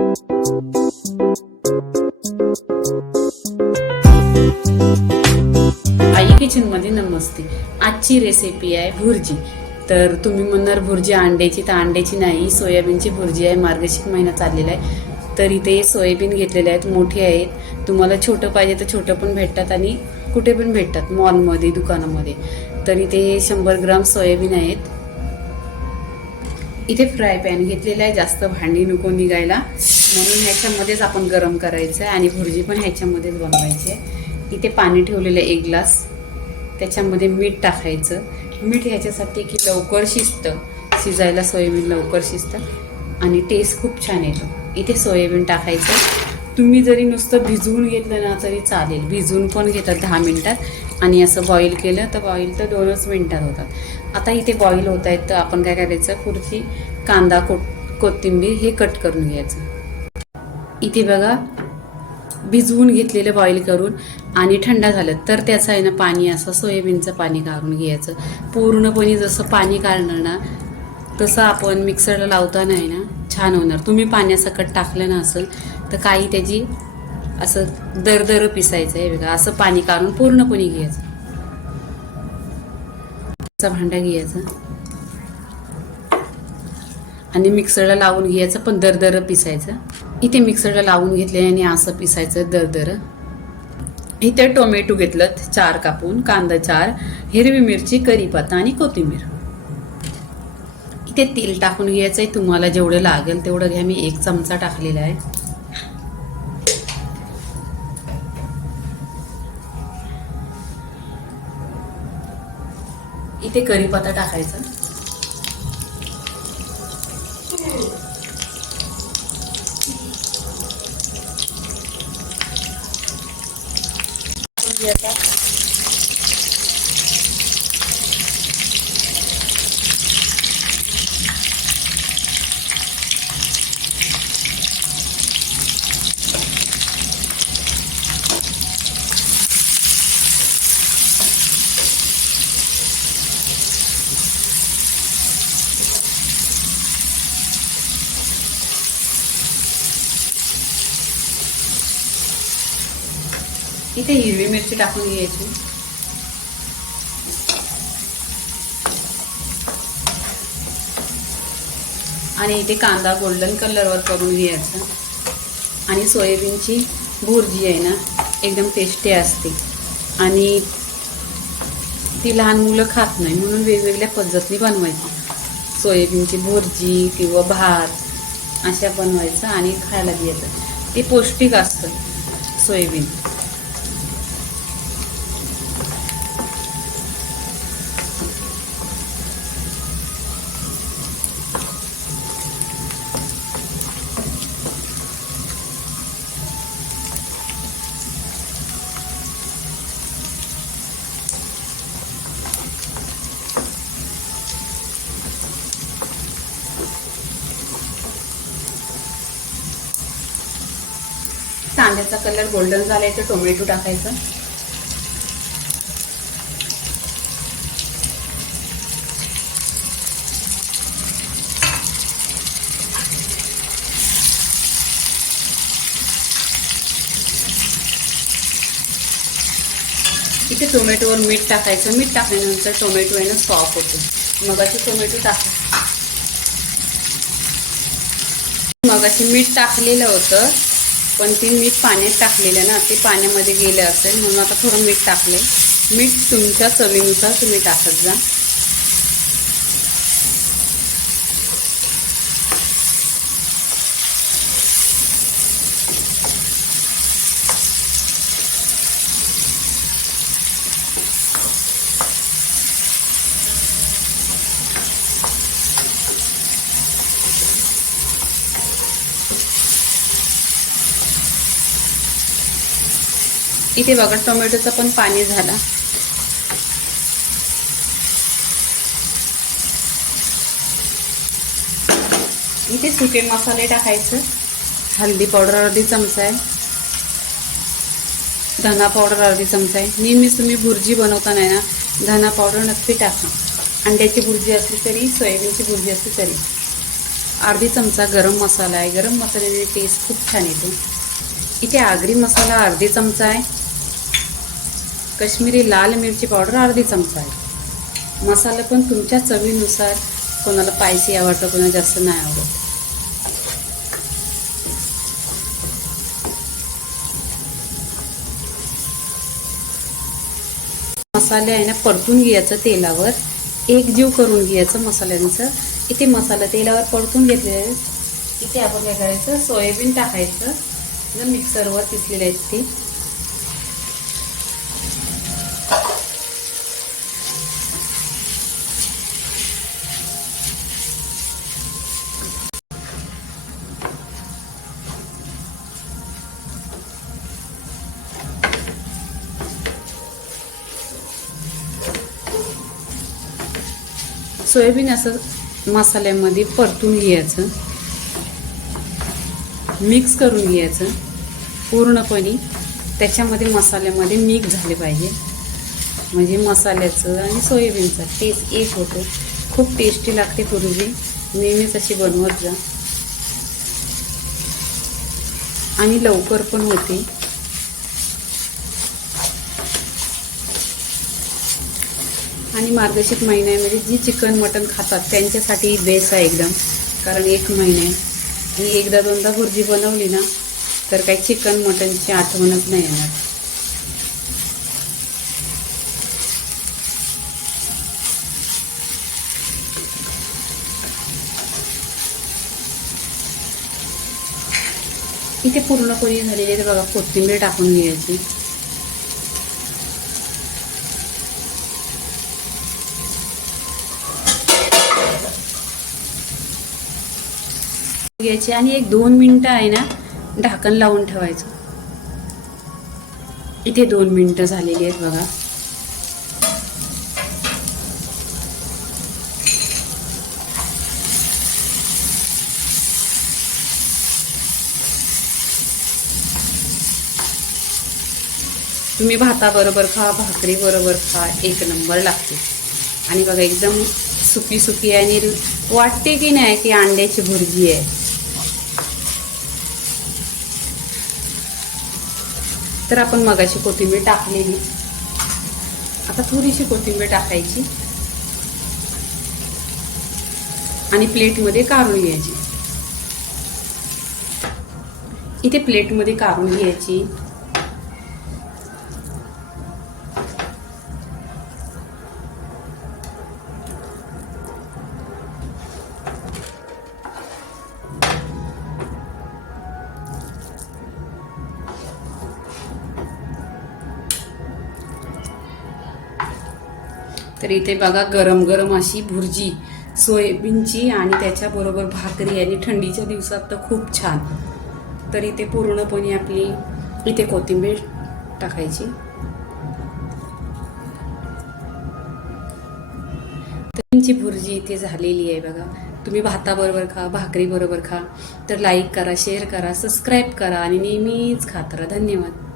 आई किचनमध्ये नमस्ते. आजची रेसिपी आहे भुर्जी. तर तुम्ही म्हणणार भुर्जी अंड्याची तर अंड्याची नाही सोयाबीनची भुर्जी आहे. मार्गशीर्ष महिना चाललेला आहे. तर इथे सोयाबीन घेतलेले आहेत मोठे आहेत. तुम्हाला छोटं पाहिजे तर छोटं पण भेटतात आणि कुठे पण भेटतात मॉलमध्ये दुकानामध्ये. तर इथे शंभर ग्राम सोयाबीन आहेत. इथे फ्राय पॅन घेतलेला आहे. जास्त भांडी नको निघायला. म्हणून ह्याच्यामध्येच आपण गरम करायचं आहे आणि भुर्जी पण ह्याच्यामध्येच बनवायची आहे. इथे पाणी ठेवलेलं आहे एक ग्लास. त्याच्यामध्ये मीठ टाकायचं. मीठ ह्याच्यासाठी की लवकर शिजतं. शिजायला सोयाबीन लवकर शिजतं. आणि टेस्ट खूप छान येतो. इथे सोयाबीन टाकायचं. तुम्ही जरी नुसतं भिजवून घेतलं ना तरी चालेल. भिजवून पण घेतात दहा मिनटात. आणि असं बॉईल केलं तर बॉईल तर दोनच मिनटात होतात. आता इथे बॉईल होत आहेत तर आपण काय करायचं? पुढची कांदा को कोथिंबीर हे कट करून घ्यायचं. इथे बघा भिजवून घेतलेलं बॉईल करून आणि थंड झालं तर त्याचं आहे ना पाणी असं सोयाबीनचं पाणी काढून घ्यायचं. पूर्णपणे जसं पाणी काढणार ना तसं आपण मिक्सरला लावताना आहे ना छान होणार. तुम्ही पाण्यासकट टाकलं ना असेल तर काही त्याची असं दरदर पिसायचं आहे बघा असं पाणी काढून पूर्णपणे घ्यायचं. भांडा घ्यायचा. आणि मिक्सरला लावून घ्यायचं पण दरदर पिसायचं. इथे मिक्सरला लावून घेतले आणि असं पिसायचं दरदर इथे टोमॅटो घेतलं चार कापून कांदा चार हिरवी मिरची करीपत्ता आणि कोथिंबीर. इथे तेल टाकून घ्यायचं आहे तुम्हाला जेवढं लागेल तेवढं घ्या. मी एक चमचा टाकलेला आहे. इथे कढीपत्ता टाकायचा आता इथे हिरवी मिरची टाकून घ्यायची. आणि इथे कांदा गोल्डन कलरवर करून घ्यायचा. आणि सोयाबीनची भुर्जी आहे ना एकदम टेस्टी असते. आणि ती लहान मुलं खात नाही म्हणून वेगवेगळ्या पद्धतीने बनवायची. सोयाबीनची भुर्जी किंवा भात अशा बनवायचं आणि खायला द्यायचं ते पौष्टिक असतं सोयाबीन. कांद्याचा कलर गोल्डन झालाय तर टोमॅटो टाकायचं. इथे टोमॅटोवर मीठ टाकायचं. मीठ टाकल्यानंतर टोमॅटो आहे ना सॉफ्ट होतो. मगाशी टोमॅटो टाकायचं मगाशी मीठ टाकलेलं होतं. पण ते मीठ पाण्यात टाकलेलं ना ते पाण्यामध्ये गेलं असेल म्हणून आता थोडं मीठ टाकले मीठ तुमच्या चवीनुसार तुम्ही टाकत जा. इथे बघा टोमॅटोचं पण पाणी झालं. इथे सुके मसाले टाकायचं. हल्दी पावडर अर्धी चमचा आहे. धना पावडर अर्धी चमचा आहे. नेहमीच तुम्ही भुर्जी बनवताना ना धना पावडर नक्की टाका. अंड्याची भुर्जी असली तरी सोयाबीनची भुर्जी असली तरी. अर्धी चमचा गरम मसाला आहे. गरम मसाल्याने टेस्ट खूप छान येतो. इथे आगरी मसाला अर्धी चमचा आहे. कश्मीरी लाल मिरची पावडर अर्धी चमचा आहे. मसाला पण तुमच्या चवीनुसार कोणाला पायसी आवडतं कोणाला जास्त नाही आवडत. मसाले आहे ना परतून घ्यायचं तेलावर. एक जीव करून घ्यायचं मसाल्यांचं. इथे मसाला तेलावर परतून घेतलेले इथे आपण काय करायचं? सोयाबीन टाकायचं. मिक्सरवर तिथलेले आहेत ते. सोयाबीन असं मसाल्यामध्ये परतून घ्यायचं. मिक्स करून घ्यायचं. पूर्णपणे त्याच्यामध्ये मसाल्यामध्ये मिक्स झाले पाहिजे. म्हणजे मसाल्याचं आणि सोयाबीनचं टेस्ट एक होतो. खूप टेस्टी लागते पूर्वी. नेहमीच अशी बनवत जा. आणि लवकर पण होते. आणि मार्गशीर्ष महिन्यामध्ये जी चिकन मटन खातात त्यांच्यासाठी बेस्ट आहे एकदम. कारण एक महिने. आणि एकदा दोनदा भुर्जी बनवली ना तर काही चिकन मटनची आठवणच नाही येणार. इथे पूर्णपणे झालेली आहे बघा कोथिंबीर टाकून घ्यायची. घ्यायची आणि एक दोन मिनटं आहे ना ढाकण लावून ठेवायचं. इथे दोन मिनटं झालेली आहेत बघा. तुम्ही भाताबरोबर खा भाकरी बरोबर खा एक नंबर लागते. आणि बघा एकदम सुकी सुकी आहे आणि वाटते की नाही की अंड्याची भुर्जी आहे. तर आपण मगाशी कोथिंबीर टाकलेली. आता थोडीशी कोथिंबीर टाकायची. आणि प्लेटमध्ये काढून घ्यायची. इथे प्लेटमध्ये काढून घ्यायची. तर इथे बघा गरम गरम अशी भुर्जी सोयाबीनची आणि त्याच्याबरोबर भाकरी आणि थंडीच्या दिवसात तर खूप छान. तर इथे पूर्णपणे आपली इथे कोथिंबीर टाकायची. त्यांची भुर्जी इथे झालेली आहे बघा. तुम्ही भाताबरोबर खा भाकरीबरोबर खा. तर लाईक करा शेअर करा सबस्क्राईब करा आणि नेहमीच खात राहा धन्यवाद.